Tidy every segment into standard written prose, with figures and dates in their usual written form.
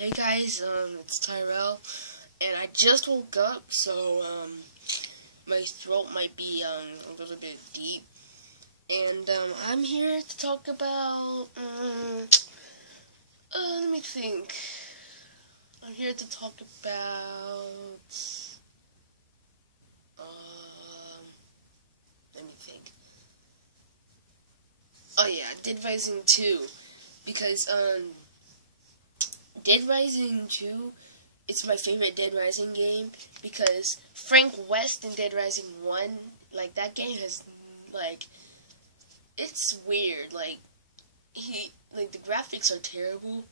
Hey guys, it's Tyrell, and I just woke up, so, my throat might be, a little bit deep, and, I'm here to talk about, let me think. I'm here to talk about, let me think. Oh yeah, Dead Rising 2, because, Dead Rising 2, it's my favorite Dead Rising game, because Frank West in Dead Rising 1, like, that game has, like, it's weird, like, the graphics are terrible.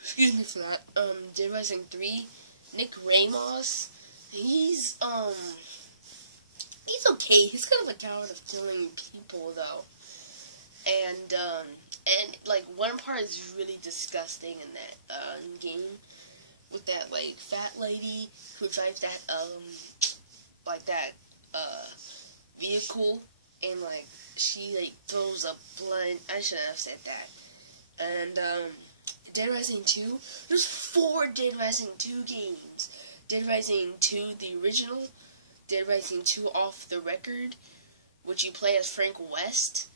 Excuse me for that. Dead Rising 3, Nick Ramos, he's okay, he's kind of a coward of killing people, though. And like, one part is really disgusting in that, game, with that, like, fat lady who drives that, vehicle, and, like, she, like, throws up blood. I shouldn't have said that. And, Dead Rising 2, there's 4 Dead Rising 2 games. Dead Rising 2, the original, Dead Rising 2 off the record, which you play as Frank West.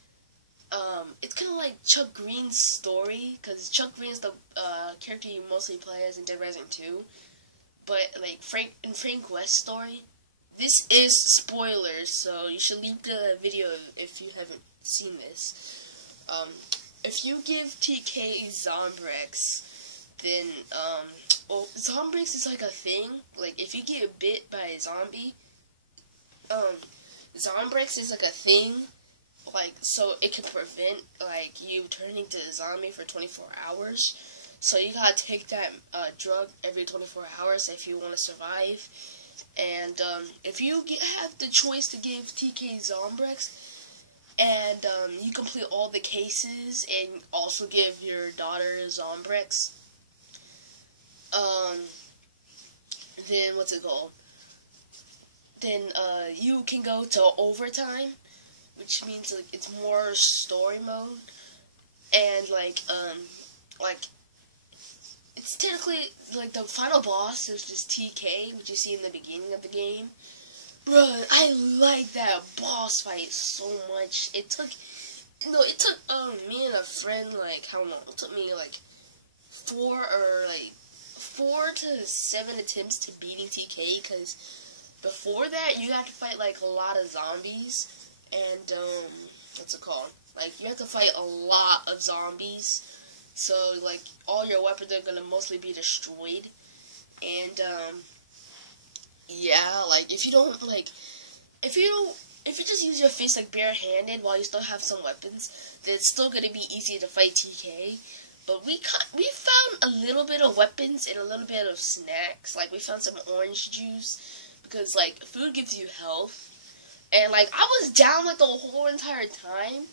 It's kind of like Chuck Green's story, because Chuck Green's the character you mostly play as in Dead Rising 2. But, like, Frank West's story, this is spoilers, so you should leave the video if you haven't seen this. If you give TK Zombrex, then, well, Zombrex is like a thing. Like, if you get bit by a zombie, Zombrex is like a thing. Like, so it can prevent, like, you turning into a zombie for 24 hours. So you gotta take that, drug every 24 hours if you want to survive. And, if you have the choice to give TK Zombrex, and, you complete all the cases, and also give your daughter Zombrex, then, what's it called? Then, you can go to overtime, which means, like, it's more story mode, and, like, it's technically, like, the final boss is just TK, which you see in the beginning of the game. Bruh, I like that boss fight so much. It took me and a friend, like, how long? It took me, like, 4 to 7 attempts to beating TK, because before that, you have to fight, like, a lot of zombies. And, what's it called? Like, you have to fight a lot of zombies, so, like, all your weapons are gonna mostly be destroyed, and, yeah, like, if you just use your fist, like, barehanded while you still have some weapons, then it's still gonna be easy to fight TK, but we found a little bit of weapons and a little bit of snacks. Like, we found some orange juice, because, like, food gives you health. And, like, I was down, like, the whole entire time.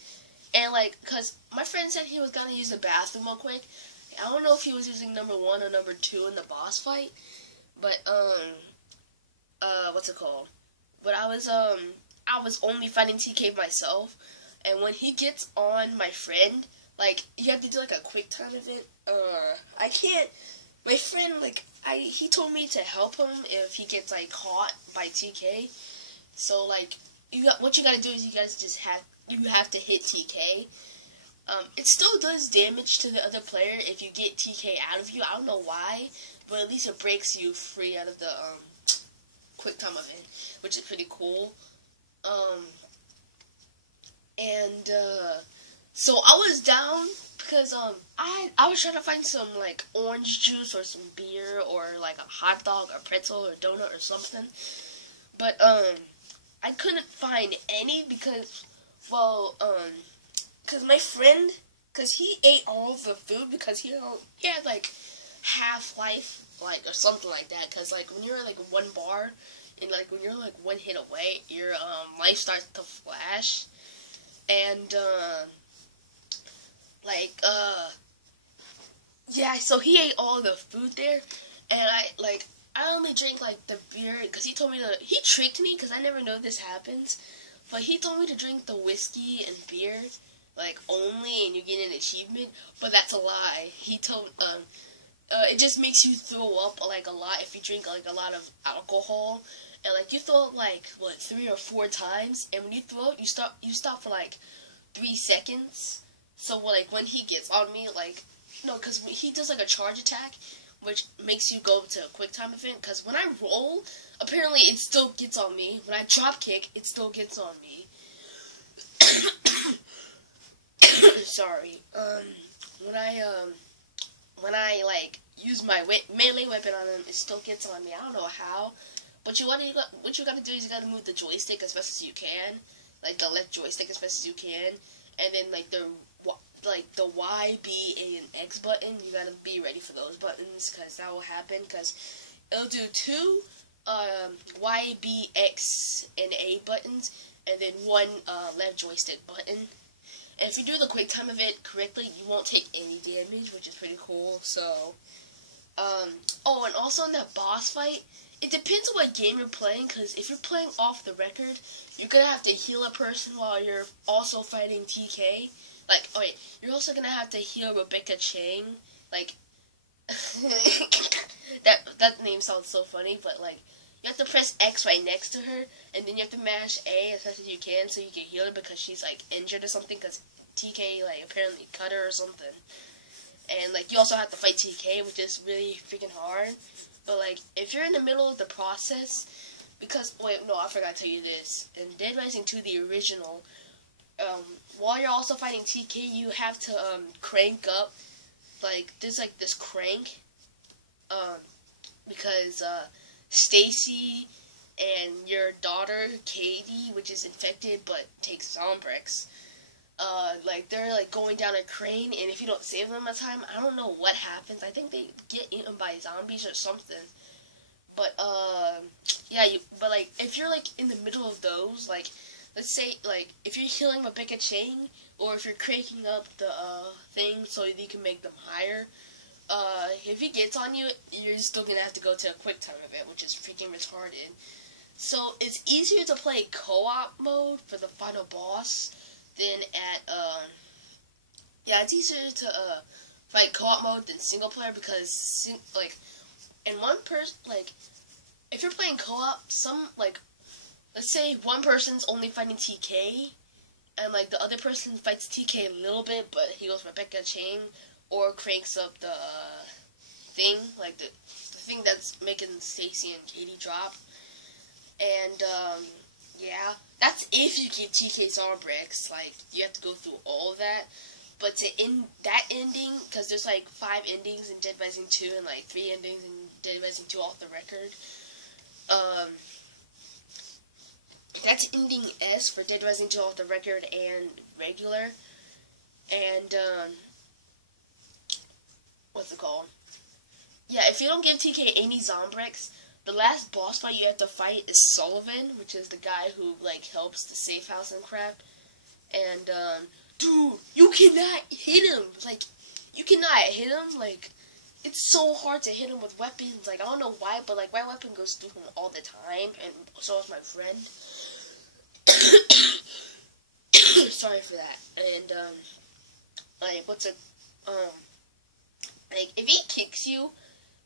And, like, because my friend said he was going to use the bathroom real quick. I don't know if he was using number 1 or number 2 in the boss fight. But, what's it called? But I was only fighting TK myself. And when he gets on my friend, like, you have to do, like, a quick time event. I can't. My friend, like, he told me to help him if he gets, like, caught by TK. So, like, what you gotta do is you have to hit TK. It still does damage to the other player if you get TK out of you. I don't know why, but at least it breaks you free out of the, quick time event, which is pretty cool. So I was down because, I was trying to find some, like, orange juice or some beer or, like, a hot dog or pretzel or donut or something. But, I couldn't find any because, well, because my friend, because he ate all the food because he had, like, half-life, like, or something like that, because, like, when you're, like, 1 bar, and, like, when you're, like, 1 hit away, your, life starts to flash, and, yeah, so he ate all the food there, and I only drink, like, the beer, because he told me he tricked me, because I never know this happens, but he told me to drink the whiskey and beer, like only, and you get an achievement, but that's a lie. He told it just makes you throw up like a lot if you drink like a lot of alcohol, and like you throw up like what 3 or 4 times, and when you throw it, you stop for like 3 seconds. So like when he gets on me, like no, because he does like a charge attack, which makes you go to a quick time event. Because when I roll, apparently it still gets on me. When I drop kick, it still gets on me. Sorry. When I like use my melee weapon on him, it still gets on me. I don't know how, but what you gotta do is you gotta move the joystick as fast as you can, like the left joystick as fast as you can, and then like the Y, B, A, and X button. You gotta be ready for those buttons because that will happen. Because it'll do 2 Y, B, X, and A buttons, and then 1 left joystick button. And if you do the quick time event correctly, you won't take any damage, which is pretty cool. So, oh, and also in that boss fight, it depends on what game you're playing, because if you're playing off the record, you're gonna have to heal a person while you're also fighting TK. Like, oh wait, you're also gonna have to heal Rebecca Chang. Like, that name sounds so funny, but like, you have to press X right next to her, and then you have to mash A as fast as you can so you can heal her because she's like injured or something, because TK like apparently cut her or something. And like you also have to fight TK, which is really freaking hard. But like if you're in the middle of the process, because wait, no, I forgot to tell you this. In Dead Rising 2, the original, while you're also fighting TK, you have to crank up. Like there's like this crank, because Stacy and your daughter Katie, which is infected but takes Zombrex, like they're like going down a crane, and if you don't save them at time, I don't know what happens. I think they get eaten by zombies or something. But yeah, but like if you're like in the middle of those, like let's say like if you're healing Rebecca Chang, or if you're cranking up the thing so you can make them higher, if he gets on you, you're still gonna have to go to a quick time event, which is freaking retarded. So it's easier to play co-op mode for the final boss than at yeah, it's easier to fight co-op mode than single player, because like in one person, like if you're playing co-op, some like let's say one person's only fighting TK, and like the other person fights TK a little bit, but he goes Rebecca Chang, or cranks up the thing, like the thing that's making Stacy and Katie drop. And yeah, that's if you keep TK's arm bricks. Like you have to go through all of that. But to end that ending, because there's like 5 endings in Dead Rising 2 and like 3 endings in Dead Rising 2 off the record. That's ending S for Dead Rising 2 off the record and regular. And what's it called? Yeah, if you don't give TK any Zombrex, the last boss fight you have to fight is Sullivan, which is the guy who like helps the safe house and crap. And dude, you cannot hit him. Like you cannot hit him. Like it's so hard to hit him with weapons. Like I don't know why, but like my weapon goes through him all the time, and so is my friend. Sorry for that. And like what's it? Like if he kicks you,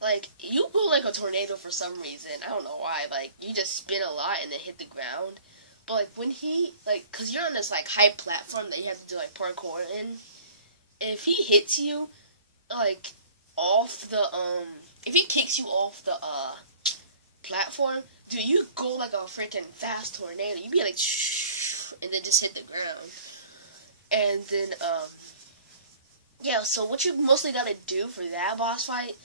like you go like a tornado for some reason. I don't know why. Like you just spin a lot and then hit the ground. But like when he like, cause you're on this like high platform that you have to do like parkour in. If he hits you, like off the if he kicks you off the platform, dude, you go like a freaking fast tornado. You be like, shh, and then just hit the ground. And then yeah. So what you mostly gotta do for that boss fight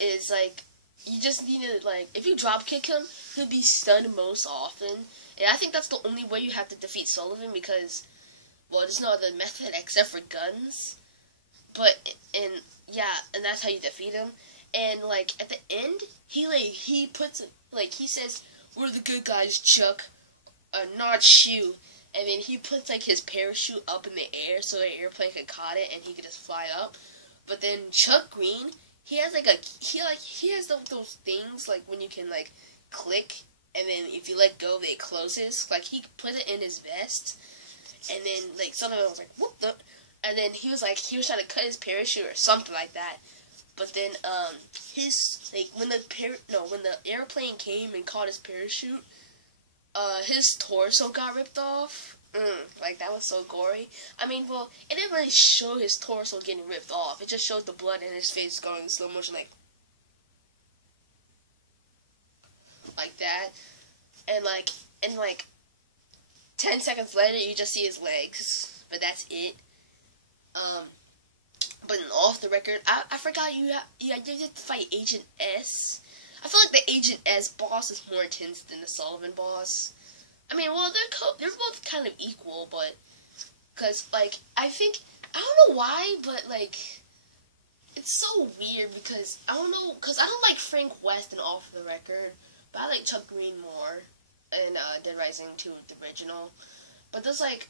is like you just need to like if you drop kick him, he'll be stunned most often. And I think that's the only way you have to defeat Sullivan, because well, there's no other method except for guns. But and yeah, and that's how you defeat him. And like at the end, he puts like he says, "We're the good guys, Chuck. Not shoot." And then he puts like his parachute up in the air so the airplane could caught it and he could just fly up. But then Chuck Green, he has like he has those things like when you can like click, and then if you let go, it closes. Like he put it in his vest, And then, like, something was like, what the? And then he was trying to cut his parachute or something like that. But then, when the airplane came and caught his parachute, his torso got ripped off. Like, that was so gory. I mean, well, it didn't really show his torso getting ripped off. It just showed the blood in his face going in slow motion, like that. And, like, 10 seconds later, you just see his legs. But that's it. But off the record, I forgot you have to fight Agent S. I feel like the Agent S boss is more intense than the Sullivan boss. I mean, well, they're both kind of equal, but because like I don't know why, but like it's so weird because I don't like Frank West and Off the Record, but I like Chuck Green more and Dead Rising 2, the original. But there's like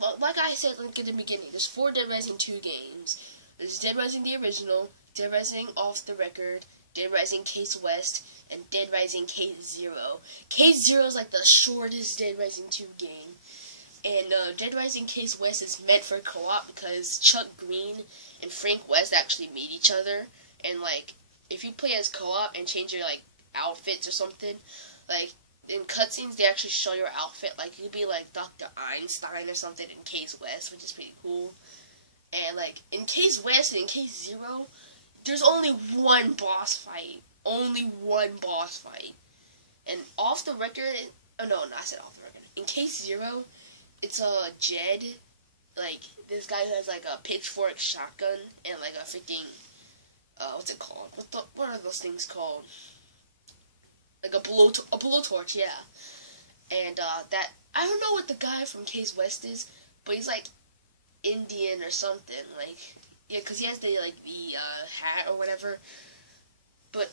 I said like at the beginning, there's 4 Dead Rising 2 games. There's Dead Rising the original, Dead Rising Off the Record, Dead Rising Case West, and Dead Rising Case Zero. Case Zero is like the shortest Dead Rising 2 game. And Dead Rising Case West is meant for co-op because Chuck Green and Frank West actually meet each other. And like, if you play as co-op and change your like outfits or something, like in cutscenes they actually show your outfit. Like you'd be like Dr. Einstein or something in Case West, which is pretty cool. And like in Case West and in Case Zero, there's only one boss fight. Only one boss fight. And Off the Record, I said Off the Record. In Case Zero, it's Jed, like this guy who has like a pitchfork shotgun and like a freaking what's it called? What are those things called? Like a blowtorch, yeah. And that I don't know what the guy from Case West is, but he's like Indian or something, like yeah, because he has the hat or whatever. But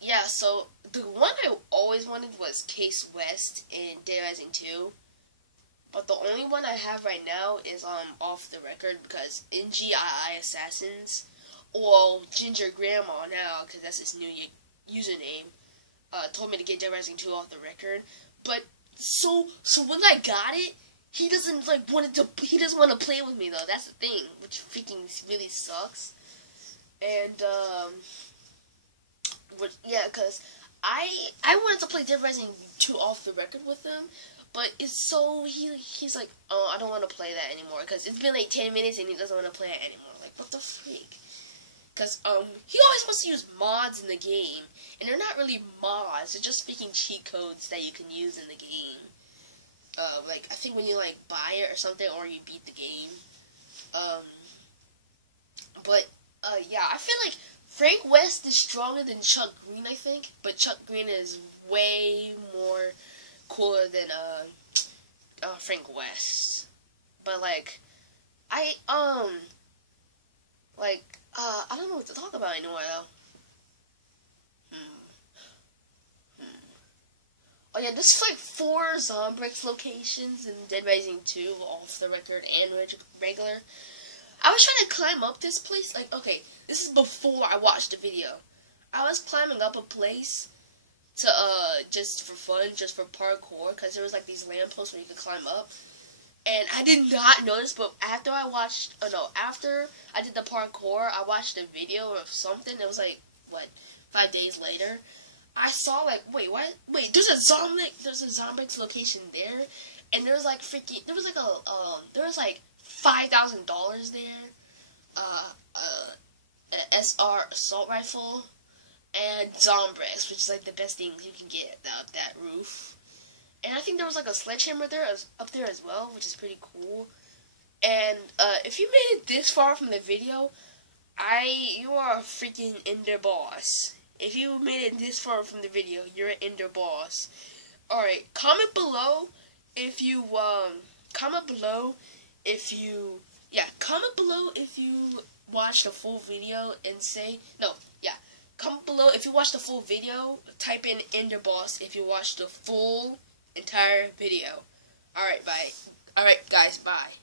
yeah, so the one I always wanted was Case West in Dead Rising 2. But the only one I have right now is Off the Record because NGII Assassins, well, Ginger Grandma now, because that's his new username, told me to get Dead Rising 2 Off the Record. But so when I got it, he doesn't want to play with me though. That's the thing, which freaking really sucks. And yeah, because I wanted to play Dead Rising 2 Off the Record with him, but it's so he's like, oh, I don't want to play that anymore because it's been like 10 minutes and he doesn't want to play it anymore. Like, what the freak? Because he always wants to use mods in the game, and they're not really mods. They're just freaking cheat codes that you can use in the game. Like I think when you like buy it or something, or you beat the game. But yeah, I feel like Frank West is stronger than Chuck Green, I think, but Chuck Green is way more cooler than Frank West. But like I don't know what to talk about anymore though. Oh yeah, there's like 4 Zombrex locations in Dead Rising 2, Off the Record and regular. I was trying to climb up this place, like, okay, this is before I watched the video. I was climbing up a place to, just for fun, just for parkour, because there was like these lampposts where you could climb up. And I did not notice, but after I did the parkour, I watched a video of something. It was like, 5 days later. I saw like, wait, what? Wait, there's a Zombrex location there, and there was like $5,000 there, an SR assault rifle, and Zombrex, which is like the best things you can get up that roof. And I think there was like a sledgehammer up there as well, which is pretty cool. And if you made it this far from the video, you are a freaking ender boss. If you made it this far from the video, you're an ender boss. Alright, comment below if you watched the full video and say, comment below if you watched the full video, type in ender boss if you watched the full entire video. Alright, bye. Alright, guys, bye.